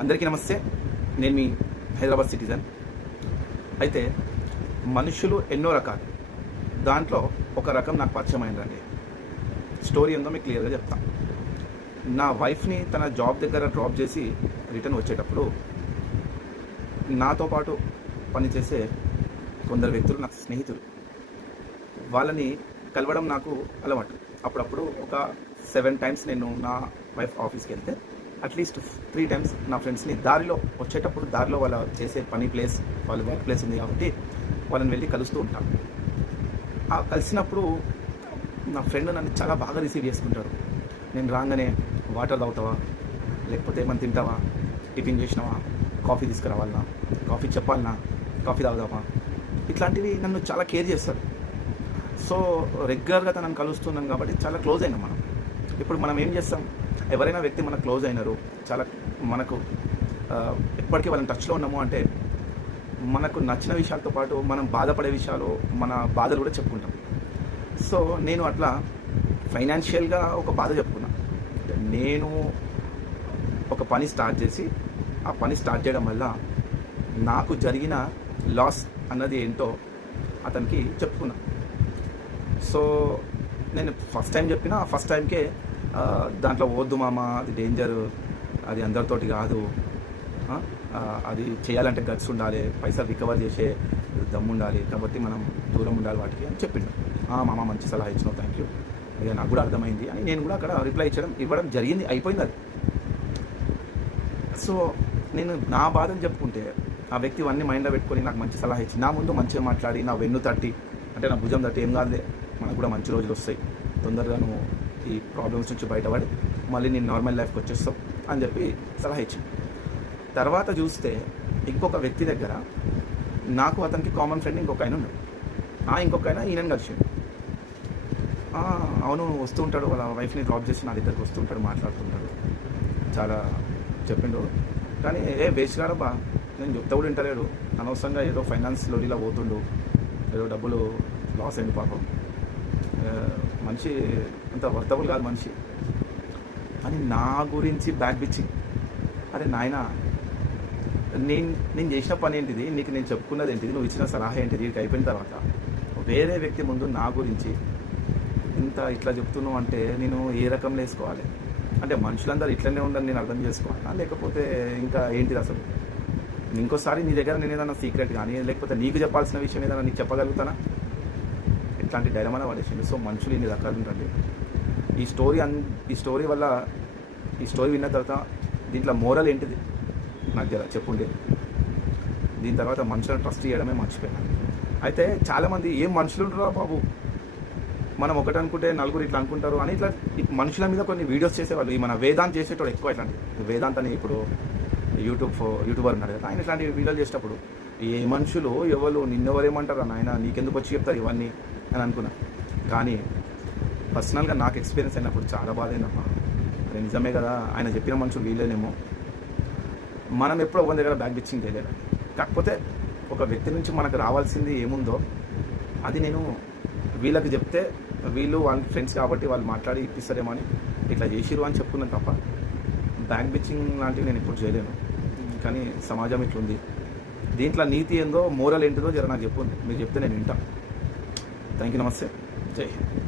అందరికీ నమస్తే. నేను మీ హైదరాబాద్ సిటిజన్. అయితే మనుషులు ఎన్నో రకాలు. దాంట్లో ఒక రకం నాకు పరిచయం అయిందండి. స్టోరీ ఏందో మీకు క్లియర్గా చెప్తా. నా వైఫ్ని తన జాబ్ దగ్గర డ్రాప్ చేసి రిటర్న్ వచ్చేటప్పుడు నాతో పాటు పనిచేసే కొందరు వ్యక్తులు నాకు స్నేహితులు. వాళ్ళని కలవడం నాకు అలవాటు. అప్పుడప్పుడు ఒక 7 times నేను నా వైఫ్ ఆఫీస్కి వెళ్తే అట్లీస్ట్ 3 times నా ఫ్రెండ్స్ని దారిలో వచ్చేటప్పుడు దారిలో వాళ్ళ చేసే పని ప్లేస్, వాళ్ళ వర్క్ ప్లేస్ ఉంది కాబట్టి వాళ్ళని వెళ్ళి కలుస్తూ ఉంటాను. ఆ కలిసినప్పుడు నా ఫ్రెండ్ నన్ను చాలా బాగా రిసీవ్ చేసుకుంటాడు. నేను రాగానే వాటర్ తాగుతావా, లేకపోతే ఏమైనా తింటావా, టిఫిన్ చేసినావా, కాఫీ తీసుకురావాలన్నా, కాఫీ చెప్పాలన్నా, కాఫీ తాగుదామా, ఇట్లాంటివి నన్ను చాలా కేర్ చేస్తారు. సో రెగ్యులర్గా తనను కలుస్తున్నాను కాబట్టి చాలా క్లోజ్ అయినాం మనం. ఇప్పుడు మనం ఏం చేస్తాం, ఎవరైనా వ్యక్తి మనకు క్లోజ్ అయినారు, చాలా మనకు ఎప్పటికీ వాళ్ళని టచ్లో ఉన్నాము అంటే మనకు నచ్చిన విషయాలతో పాటు మనం బాధపడే విషయాలు, మన బాధలు కూడా చెప్పుకుంటాం. సో నేను అట్లా ఫైనాన్షియల్గా ఒక బాధ చెప్పుకున్నా. నేను ఒక పని స్టార్ట్ చేసి ఆ పని స్టార్ట్ చేయడం వల్ల నాకు జరిగిన లాస్ అన్నది ఏంటో అతనికి చెప్పుకున్నా. సో నేను ఫస్ట్ టైం చెప్పిన ఆ ఫస్ట్ టైంకే దాంట్లో వద్దు మామ, అది డేంజర్, అది అందరితోటి కాదు, అది చేయాలంటే గట్స్ ఉండాలి, పైసలు రికవర్ చేసే దమ్ము ఉండాలి, కాబట్టి మనం దూరం ఉండాలి వాటికి అని చెప్పిండు. మామ మంచి సలహా ఇచ్చినావు, థ్యాంక్ యూ, ఇక నాకు కూడా అర్థమైంది అని నేను కూడా అక్కడ రిప్లై ఇవ్వడం జరిగింది, అయిపోయింది అది. సో నేను నా బాధను చెప్పుకుంటే ఆ వ్యక్తి అన్నీ మైండ్లో పెట్టుకొని నాకు మంచి సలహా ఇచ్చి నా ముందు మంచిగా మాట్లాడి నా వెన్ను తట్టి, అంటే నా భుజం తట్టి, ఏం కాదులే మనకు కూడా మంచి రోజులు వస్తాయి, తొందరగా నువ్వు ఈ ప్రాబ్లమ్స్ నుంచి బయటపడి మళ్ళీ నేను నార్మల్ లైఫ్కి వచ్చేస్తావు అని చెప్పి సలహా ఇచ్చింది. తర్వాత చూస్తే ఇంకొక వ్యక్తి దగ్గర నాకు అతనికి కామన్ ఫ్రెండ్ ఇంకొక ఆయన ఉన్నాడు. ఇంకొక ఆయన ఈయనని కలిసాడు. అవును వస్తూ ఉంటాడు, వాళ్ళ వైఫ్ని డ్రాప్ చేసి నా దగ్గరికి వస్తుంటాడు, మాట్లాడుతుంటాడు, చాలా చెప్పిండు. కానీ వేస్ట్ కాడబ్బా, నేను చెప్తా కూడా వింటలేడు, అనవసరంగా ఏదో ఫైనాన్స్ లోడీలా పోతుండు, ఏదో డబ్బులు లాస్ అయింది పాపం, మనిషి అంత వర్తబుల్ కాదు మనిషి అని నా గురించి బ్యాక్ బిచ్చింగ్. అరే నాయన, నేను చేసిన పని ఏంటిది, నీకు నేను చెప్పుకున్నది ఏంటిది, నువ్వు ఇచ్చిన సలహా ఏంటిది, ఇది అయిపోయిన తర్వాత వేరే వ్యక్తి ముందు నా గురించి ఇంత ఇట్లా చెప్తున్నావు అంటే నేను ఏ రకంలో వేసుకోవాలి? అంటే మనుషులందరూ ఇట్లనే ఉందని నేను అర్థం చేసుకోవాలా, లేకపోతే ఇంకా ఏంటిది అసలు? ఇంకోసారి నీ దగ్గర నేను ఏదైనా సీక్రెట్ కానీ లేకపోతే నీకు చెప్పాల్సిన విషయం ఏదైనా నీకు చెప్పగలుగుతానా? ఇట్లాంటి డైలమాలో పడేసింది. సో మనుషులు ఇన్ని రకాలు ఉంటుంది. ఈ స్టోరీ వల్ల, ఈ స్టోరీ విన్న తర్వాత దీంట్లో మోరల్ ఏంటిది నాకు జర చెప్పుండే. దీని తర్వాత మనుషులను ట్రస్ట్ చేయడమే మర్చిపోయాను. అయితే చాలామంది ఏం మనుషులు ఉంటారా బాబు, మనం ఒకటి అనుకుంటే నలుగురు ఇట్లా అనుకుంటారు అని ఇట్లా మనుషుల మీద కొన్ని వీడియోస్ చేసేవాళ్ళు. ఈ మన వేదాంత్ చేసేటోడు ఎక్కువ ఇట్లాంటి. వేదాంత్ అని ఇప్పుడు యూట్యూబర్ ఉన్నాడు కదా, ఆయన ఇట్లాంటి వీడియోలు చేసేటప్పుడు ఏ మనుషులు ఎవరు నిన్నెవరేమంటారు నాయన, నీకెందుకు వచ్చి చెప్తారు ఇవన్నీ అని అనుకున్నా. కానీ పర్సనల్గా నాకు ఎక్స్పీరియన్స్ అయినప్పుడు చాలా బాధ అయిందమ్మా. అదే నిజమే కదా, ఆయన చెప్పిన మనుషులు వీళ్ళేనేమో, మనం ఎప్పుడో ఒక దగ్గర బ్యాక్ బిచ్చింగ్ చేయలేదు. కాకపోతే ఒక వ్యక్తి నుంచి మనకు రావాల్సింది ఏముందో అది నేను వీళ్ళకి చెప్తే వీళ్ళు వాళ్ళ ఫ్రెండ్స్ కాబట్టి వాళ్ళు మాట్లాడి ఇప్పిస్తారేమో అని ఇట్లా చేసిరు అని చెప్పుకున్నాను తప్ప బ్యాక్ బిచ్చింగ్ లాంటివి నేను ఇప్పుడు చేయలేను. కానీ సమాజం ఇట్లుంది, దీంట్లో నీతి ఏందో, మోరల్ ఏంటిదో జర నాకు చెప్పు, మీరు చెప్తే నేను వింటా. థ్యాంక్ యూ, నమస్తే, జై హింద్.